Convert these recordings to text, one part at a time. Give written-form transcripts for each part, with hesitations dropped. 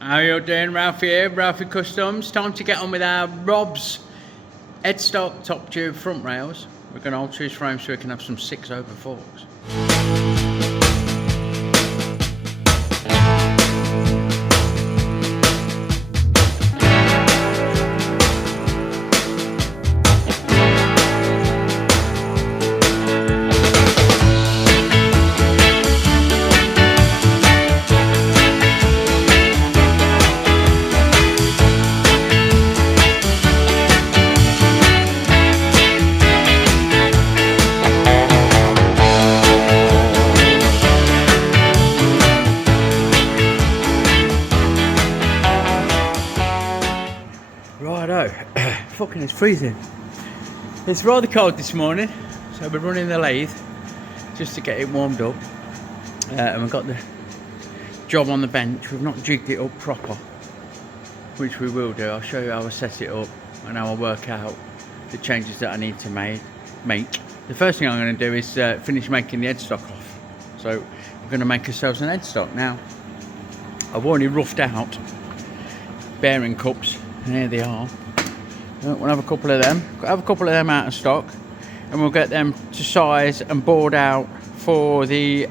How you doing? Ralfy here, Ralfy Customs. Time to get on with our Rob's Headstock top tube front rails. We're going to alter his frame so we can have some 6/4 forks. Righto, fucking it's freezing. It's rather cold this morning, so we're running the lathe just to get it warmed up. And we've got the job on the bench. We've not jigged it up proper, which we will do. I'll show you how I set it up and how I work out the changes that I need to make. The first thing I'm going to do is finish making the headstock off. So we're going to make ourselves an headstock. Now, I've already roughed out bearing cups. And here they are. We'll have a couple of them. Have a couple of them out of stock, and we'll get them to size and board out for the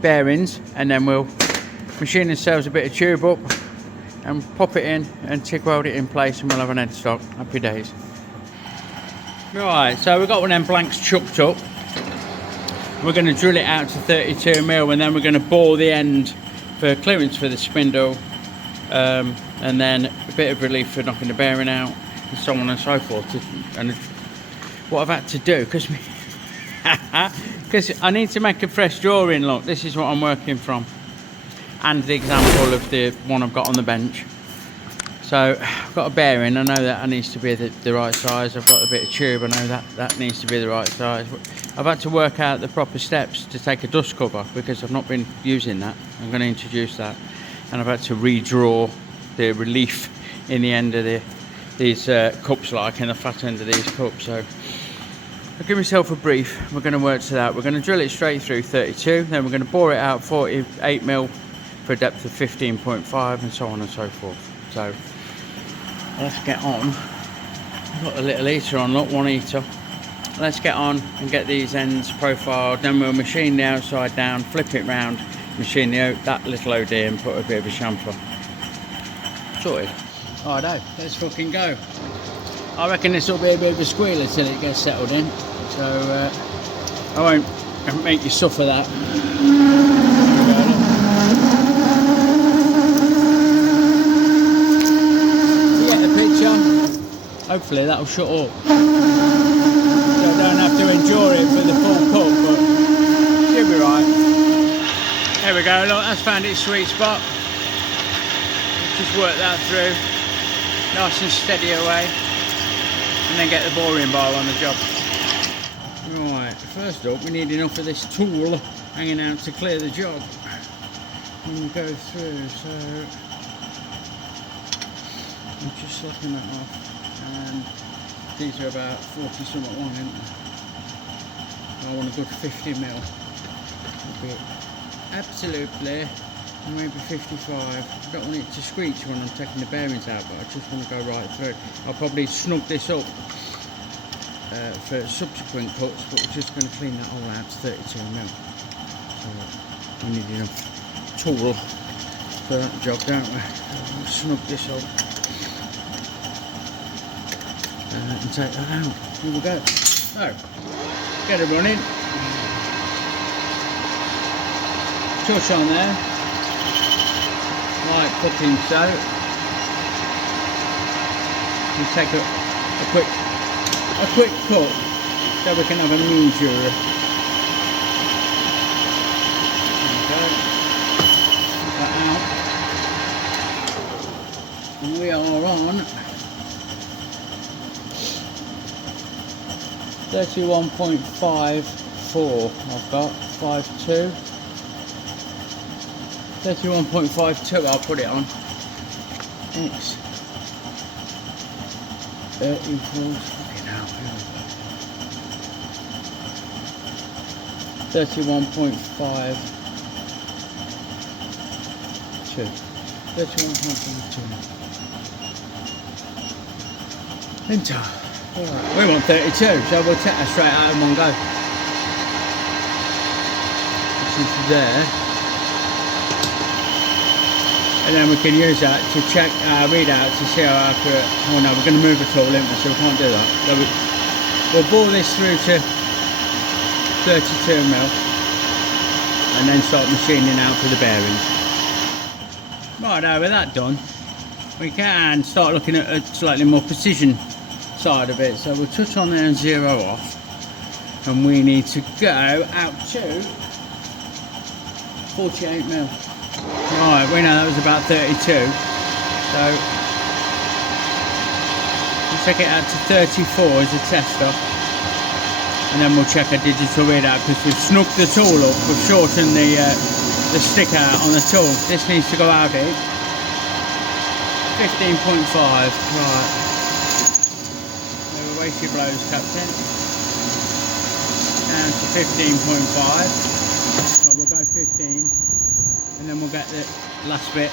bearings, and then we'll machine ourselves a bit of tube up and pop it in and TIG weld it in place, and we'll have an headstock. Happy days. Right, so we've got one of them blanks chucked up. We're going to drill it out to 32mm, and then we're going to bore the end for clearance for the spindle. And then a bit of relief for knocking the bearing out, and so on and so forth. And what I've had to do, because I need to make a fresh drawing. Look, this is what I'm working from, and the example of the one I've got on the bench. So I've got a bearing. I know that needs to be the right size. I've got a bit of tube. I know that needs to be the right size. I've had to work out the proper steps to take a dust cover, because I've not been using that. I'm going to introduce that. And I've had to redraw the relief in the end of these cups, like in the flat end of these cups. So I'll give myself a brief. We're going to work to that. We're going to drill it straight through 32, then we're going to bore it out 48mm for a depth of 15.5, and so on and so forth. So let's get on. I've got a little heater on, look, one heater. Let's get on and get these ends profiled. Then we'll machine the outside down, flip it round, machine that little OD, and put a bit of a chamfer. Sorted. Righto, let's fucking go. I reckon this will be a bit of a squealer till it gets settled in, so I won't make you suffer that. You get the picture? Hopefully that'll shut up. So I don't have to endure it for the full cut, but should be right. There we go, look, that's found its sweet spot. Just work that through, nice and steady away, and then get the boring bar on the job. Right, first up we need enough of this tool hanging out to clear the job when we go through, so I'm just slapping that off, and these are about 40 something long, isn't they? I want a good 50mm. Absolutely. Maybe 55. I don't want it to screech when I'm taking the bearings out, but I just want to go right through. I'll probably snug this up for subsequent cuts, but we're just going to clean that all out to 32mm. So we need enough tool for that job, don't we? We'll snug this up and take that out. Here we go. So, get it running. Touch on there. Like fucking so. We take a quick cut so we can have a measure. There we go. That out. And we are on 31.54. I've got 52. 31.52 I'll put it on. Thanks. 30 equals, fucking hell, 31.52. 31.52. Enter. Right. We want 32, so we'll take that straight out in one go. Which is there. And then we can use that to check our readout to see how accurate. Oh no, we're going to move the tool, isn't we? So we can't do that. So we'll bore this through to 32 mil and then start machining out for the bearings. Right, with that done, we can start looking at a slightly more precision side of it. So we'll touch on there and zero off, and we need to go out to 48 mil. Right, we know that was about 32, so we'll check it out to 34 as a tester, and then we'll check a digital readout because we've snugged the tool up, we've shortened the stick out on the tool. This needs to go out at 15.5. Right, never waste your blows, Captain. Down to 15.5. Well, we'll go 15. And then we'll get the last bit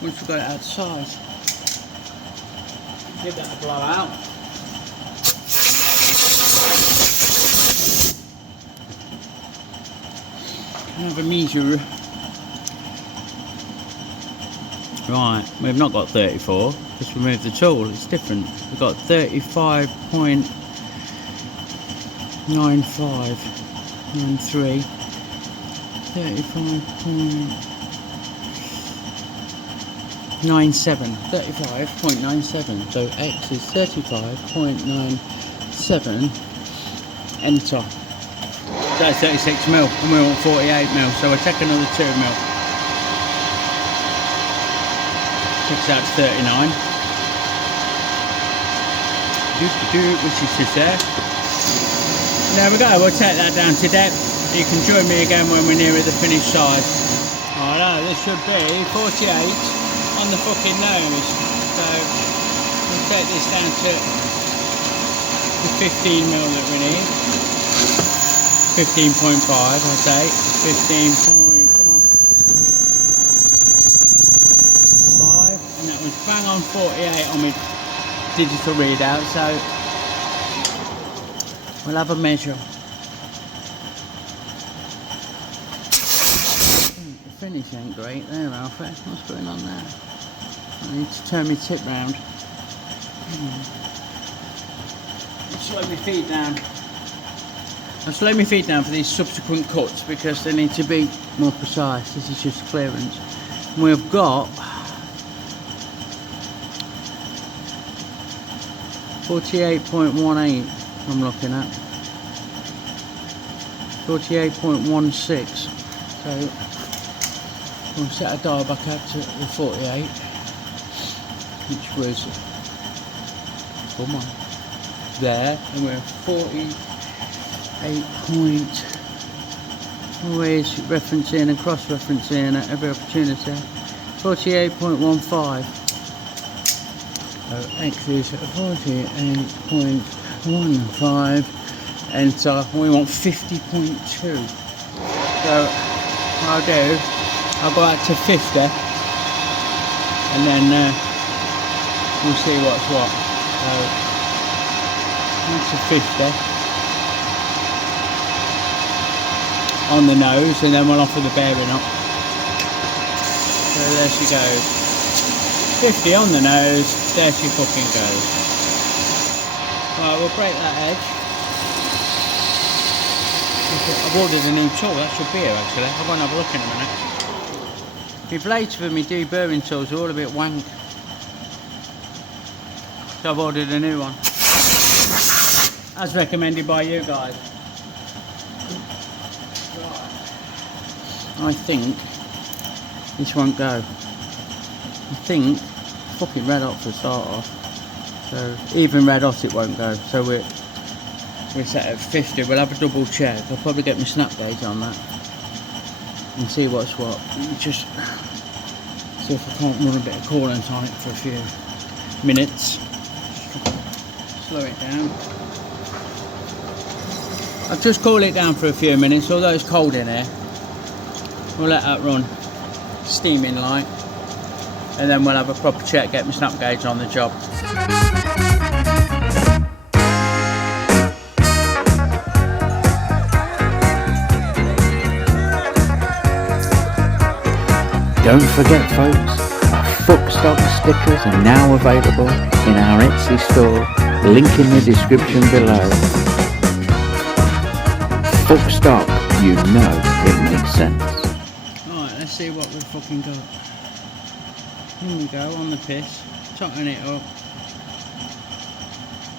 once we've got it outside. Give that a blow out. Can have a measure. Right, we've not got 34 because we moved the tool, it's different. We've got 35.9593. 35.97, so X is 35.97, enter. That's 36 mil, and we want 48 mil, so we'll take another 2 mil. Takes out 39. Which is just there. There we go, we'll take that down to depth. You can join me again when we're near the finished side. I know, this should be 48 on the fucking nose. So we'll take this down to the 15 mil that we need. 15.5, I'll say. 15 point, come on. 5, and that was bang on 48 on my digital readout, so we'll have a measure. Finish ain't great there, Ralphy. What's going on there? I need to turn my tip round. Slow my feet down. I'll slow my feet down for these subsequent cuts because they need to be more precise. This is just clearance. And we've got 48.18 I'm looking at. 48.16. So we'll set our dial back out to the 48, which was, come on, there, and we're 48 point, always referencing and cross-referencing at every opportunity, 48.15, so X is 48.15, enter, we want 50.2, so I'll go out to 50 and then we'll see what's what. So that's a 50 on the nose, and then we'll offer the bearing up. So there she goes. 50 on the nose, there she fucking goes. Right, we'll break that edge. I've ordered a new tool, that should be here actually. I'll go and have a look in a minute. My blades for me deburring tools are all a bit wank. So I've ordered a new one. As recommended by you guys. I think this won't go. I think fucking red hot to start off. So even red hot it won't go. So we're set at 50. We'll have a double check. I'll probably get my snap gauge on that and see what's what. Just see if I can't run a bit of coolant on it for a few minutes. Slow it down. I'll just cool it down for a few minutes, although it's cold in here. We'll let that run. steaming light, and then we'll have a proper check, get my snap gauge on the job. Don't forget folks, our Softail stickers are now available in our Etsy store, link in the description below. Softail, you know it makes sense. Alright, let's see what we've fucking got. Here we go, on the piss, tighten it up,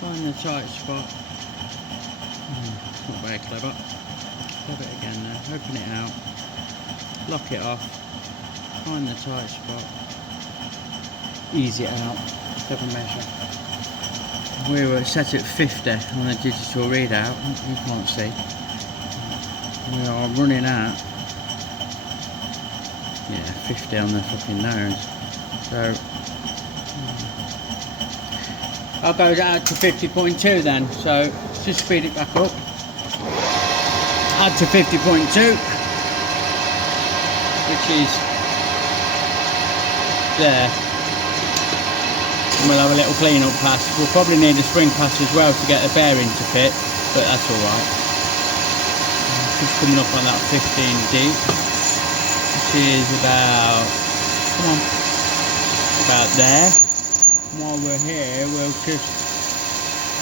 find the tight spot. Not very clever. Grab it again now, open it out, lock it off. Find the tight spot, ease it out, have a measure. We were set at 50 on the digital readout, you can't see. We are running out, 50 on the fucking nose. So, I'll go down to 50.2 then, so just speed it back up. Add to 50.2, which is there, and we'll have a little clean up pass. We'll probably need a spring pass as well to get the bearing to fit, but that's alright. Just coming up on that 15 deep, which is about, come on, about there. While we're here, we'll just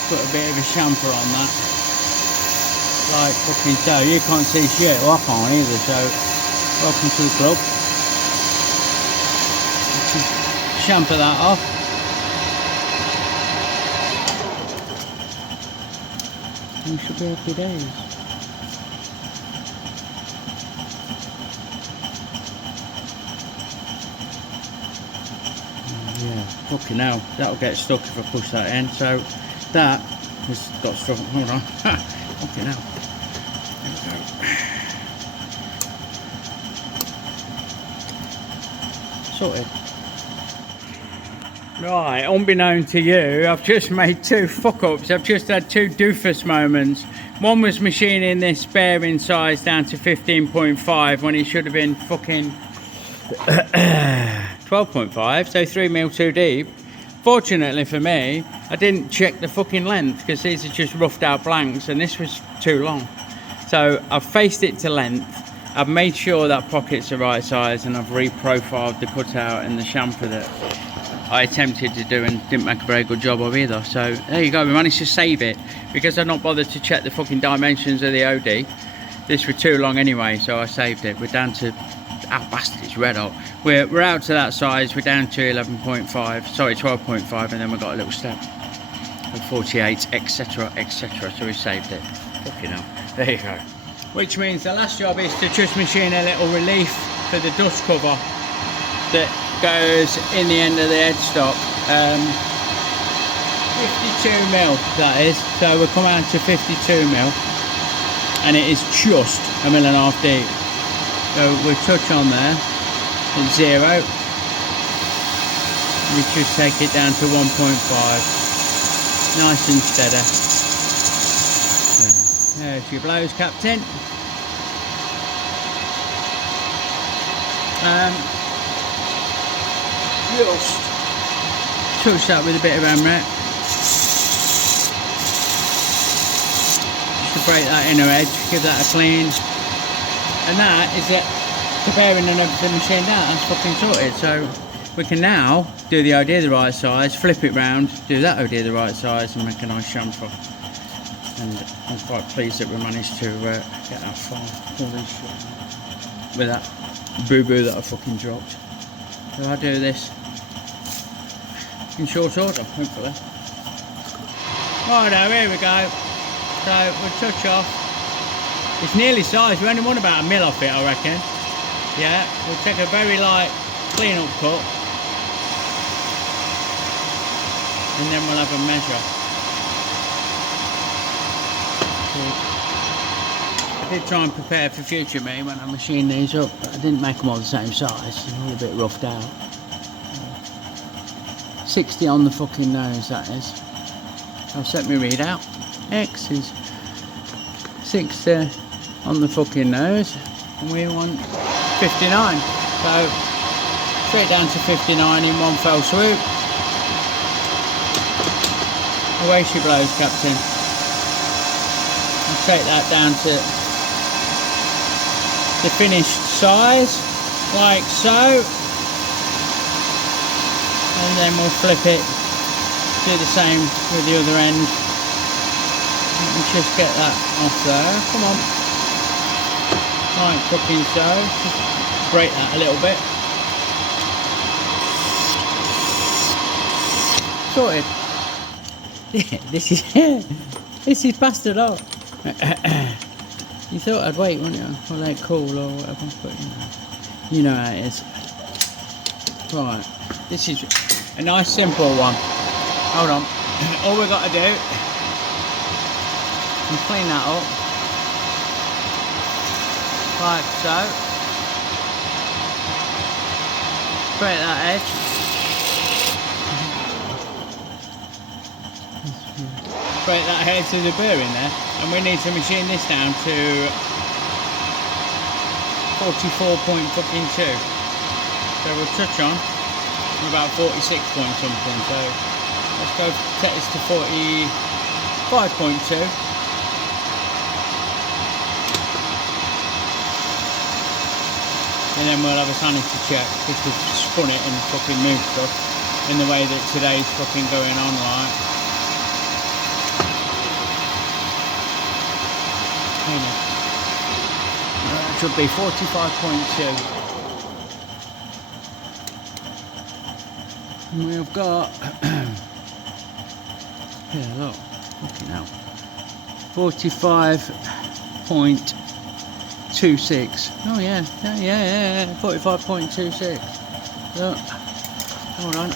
put a bit of a chamfer on that, like fucking so. You can't see shit, well I can't either, so welcome to the club. Chamfer that off. We should be happy days. Yeah, fucking hell, that'll get stuck if I push that in. So that has got stuck. Hold on. Fucking hell. There we go. Sorted. Right, unbeknown to you, I've just made two fuck-ups. I've just had two doofus moments. One was machining this bearing size down to 15.5 when it should have been fucking 12.5, so 3mm too deep. Fortunately for me, I didn't check the fucking length because these are just roughed out blanks and this was too long. So I've faced it to length. I've made sure that pocket's the right size and I've re-profiled the cutout and the chamfer that I attempted to do and didn't make a very good job of either. So there you go, we managed to save it because I've not bothered to check the fucking dimensions of the OD. This was too long anyway, so I saved it. We're down to, bastard, it's red hot. We're out to that size, we're down to 11.5, sorry 12.5, and then we've got a little step of 48, etc, etc, so we saved it. Fucking hell, there you go. Which means the last job is to just machine a little relief for the dust cover that goes in the end of the headstock. 52mm that is, so we'll come out to 52mm and it is just 1.5 mm deep. So we'll touch on there at 0. We just take it down to 1.5, nice and steady. So, there's your blows, Captain. Just touch that with a bit of hammer just to break that inner edge, give that a clean, and that is it. The bearing and everything machined out, that's fucking sorted. So we can now do the OD the right size, flip it round, do that OD the right size and make a nice chamfer. And I'm quite pleased that we managed to get that far with that boo-boo that I fucking dropped. So I'll do this in short order, hopefully. Righto, here we go. So we'll touch off. It's nearly sized, we only want about 1mm off it, I reckon. Yeah, we'll take a very light clean up cut. And then we'll have a measure. I did try and prepare for future me when I machine these up, but I didn't make them all the same size. They're all a bit roughed out. 60 on the fucking nose, that is. I'll set me readout. X is 60 on the fucking nose, and we want 59. So straight down to 59 in one fell swoop. Away she blows, Captain. I'll take that down to the finished size, like so. And then we'll flip it, do the same with the other end. Let me just get that off there, come on. Like fucking so, just break that a little bit. Sorted. Yeah, this is bastard up. You thought I'd wait, wouldn't you? Or let it cool or whatever, but you know how it is. Right, this is a nice simple one. Hold on. All we've got to do is clean that up. Like so. Break that edge. Break that head to the bearing there, and we need to machine this down to 44.2. So we'll touch on about 46 point something. So let's go take this to 45.2. And then we'll have a sanity check if we've spun it and fucking moved stuff in the way that today's fucking going on, like. That should be 45.2. And we've got yeah, look, fucking hell, 45.26. Oh yeah, 45.26. Look, hold on.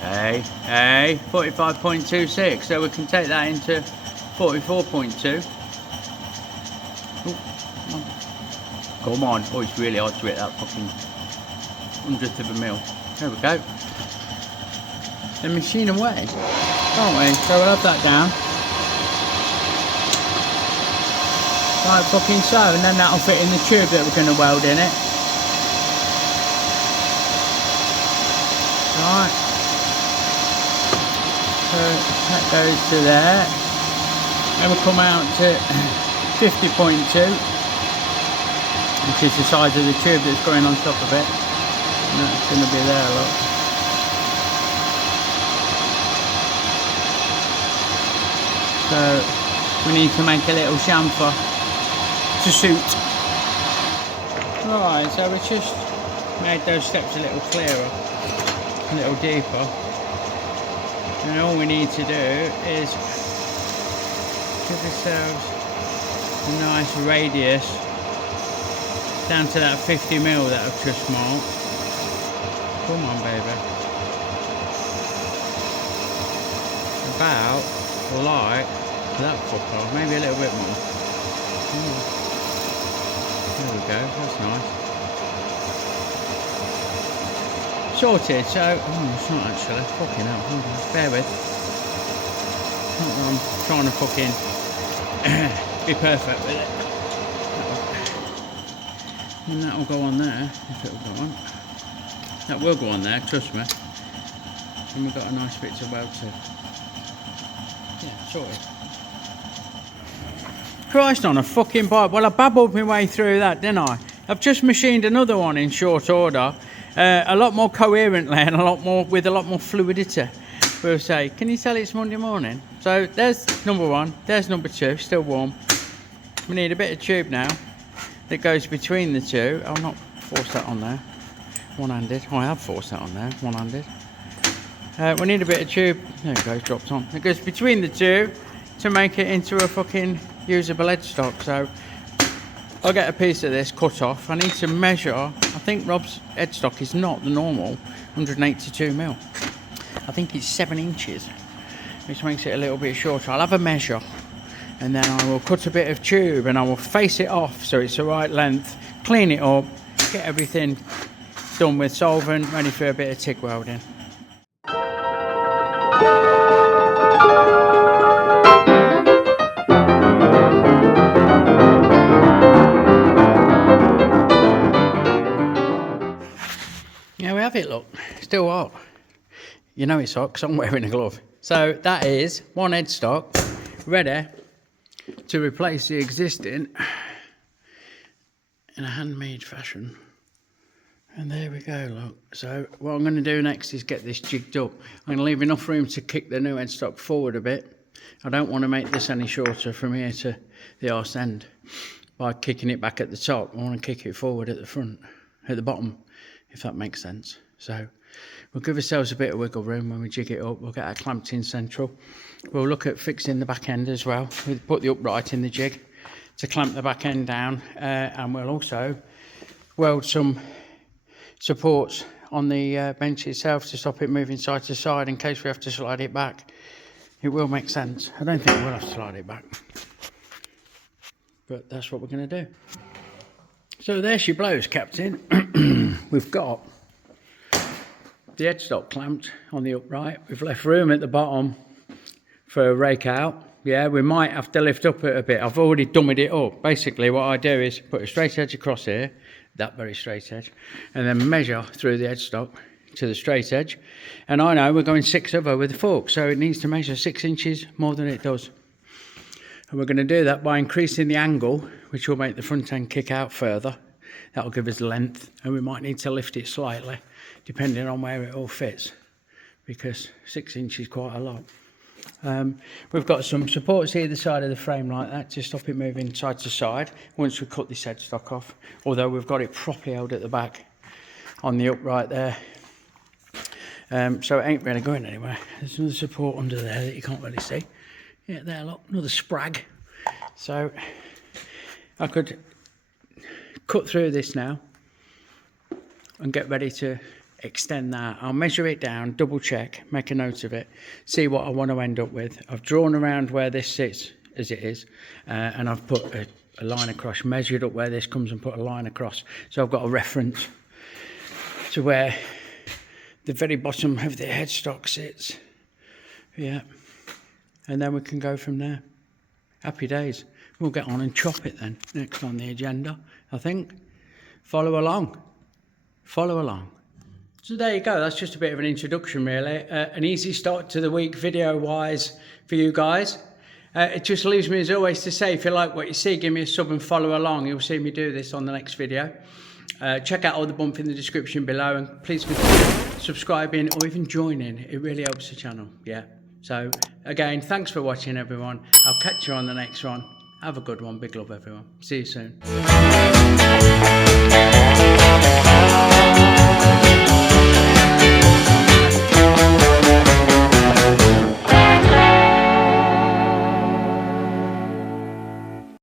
Hey, 45.26. So we can take that into 44.2. Come on. Oh, it's really hard to hit that fucking 100th of a mil. There we go. The machine away, can't we? So we'll have that down. Like fucking so, and then that'll fit in the tube that we're going to weld in it. Right. So that goes to there. And we'll come out to 50.2, which is the size of the tube that's going on top of it. And that's going to be there, look. So we need to make a little chamfer to suit. Right, so we just made those steps a little clearer, a little deeper. And all we need to do is give ourselves a nice radius down to that 50 mil that I've just marked. Come on, baby. About like that fucker, maybe a little bit more. There we go, that's nice. Sorted, so, it's not actually, fucking hell, hold on, bear with. I'm trying to fucking be perfect with it. And that'll go on there, if it'll go on. That will go on there, trust me. And we've got a nice bit to weld to. Yeah, sorted. Christ on a fucking bike. Well, I babbled my way through that, didn't I? I've just machined another one in short order. A lot more coherently and with a lot more fluidity. We'll say, can you tell it's Monday morning? So there's number one, there's number two, still warm. We need a bit of tube now that goes between the two. I'll not force that on there, one-handed. Oh, I have forced that on there, one-handed. We need a bit of tube, there it goes, dropped on. It goes between the two to make it into a fucking usable headstock. So I'll get a piece of this cut off. I need to measure, I think Rob's headstock is not the normal 182 mil. I think it's 7 inches, which makes it a little bit shorter. I'll have a measure and then I will cut a bit of tube and I will face it off so it's the right length, clean it up, get everything done with solvent, ready for a bit of TIG welding. have it, look. Still hot. You know it's hot because I'm wearing a glove. So that is one headstock ready to replace the existing in a handmade fashion. And there we go, look. So what I'm going to do next is get this jigged up. I'm going to leave enough room to kick the new headstock forward a bit. I don't want to make this any shorter from here to the arse end by kicking it back at the top. I want to kick it forward at the front, at the bottom, if that makes sense. So we'll give ourselves a bit of wiggle room when we jig it up. We'll get our clamped in central. We'll look at fixing the back end as well. We'll put the upright in the jig to clamp the back end down, and we'll also weld some supports on the bench itself to stop it moving side to side in case we have to slide it back. It will make sense. I don't think we'll have to slide it back, but that's what we're going to do. So there she blows, Captain. We've got the headstock clamped on the upright. We've left room at the bottom for a rake out. Yeah, we might have to lift up it a bit. I've already dummied it up. Basically what I do is put a straight edge across here, that very straight edge, and then measure through the headstock to the straight edge. And I know we're going 6 over with the fork, so it needs to measure 6 inches more than it does. And we're going to do that by increasing the angle, which will make the front end kick out further. That'll give us length, and we might need to lift it slightly, depending on where it all fits, because 6 inches is quite a lot. We've got some supports either side of the frame like that to stop it moving side to side once we cut this headstock off, although we've got it properly held at the back on the upright there. So it ain't really going anywhere. There's another support under there that you can't really see. Yeah, there, look, another sprag. So I could cut through this now and get ready to extend that. I'll measure it down, double check, make a note of it, see what I want to end up with. I've drawn around where this sits as it is, and I've put a line across, measured up where this comes and put a line across. So I've got a reference to where the very bottom of the headstock sits. Yeah, and then we can go from there. Happy days. We'll get on and chop it then, next on the agenda, I think. Follow along. Follow along. So there you go, that's just a bit of an introduction really. An easy start to the week video-wise for you guys. It just leaves me as always to say, if you like what you see, give me a sub and follow along. You'll see me do this on the next video. Check out all the bump in the description below, and please consider subscribing or even joining. It really helps the channel, yeah. So again, thanks for watching everyone. I'll catch you on the next one. Have a good one. Big love everyone. See you soon.